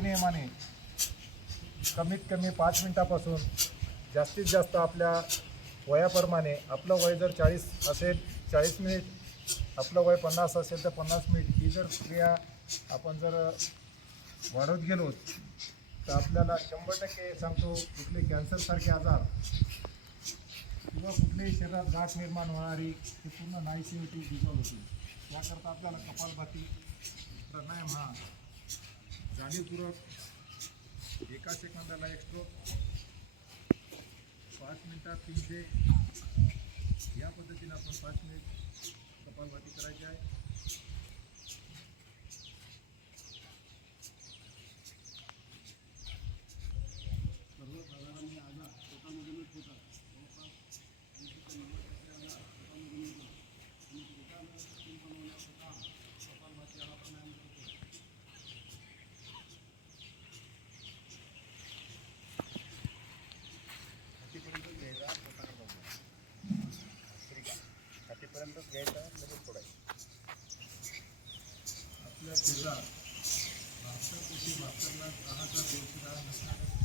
नियमाने कमीत कमी पाच मिनिटापासून जास्तीत जास्त आपल्या वयाप्रमाणे आपलं वय जर चाळीस असेल चाळीस मिनिट आपलं वय पन्नास असेल तर पन्नास मिनिट ही जर क्रिया आपण जर वाढवत गेलो तर आपल्याला शंभर टक्के सांगतो कुठले कॅन्सरसारखे आजार किंवा कुठल्याही शरीरात गाठ निर्माण होणारी ती पूर्ण नाहीशी होती डिझॉल्व होती. त्याकरता आपल्याला कपालभाती प्राणायाम हा जाणीवपूर्वक एका सेकंदाला एक स्ट्रोक पाच मिनिटात तीनशे घ्यायचा लगेच सोडायचा आपल्या शरीरात भारतापेक्षा भारताला दहाचा दोनशे दहा नसणाऱ्या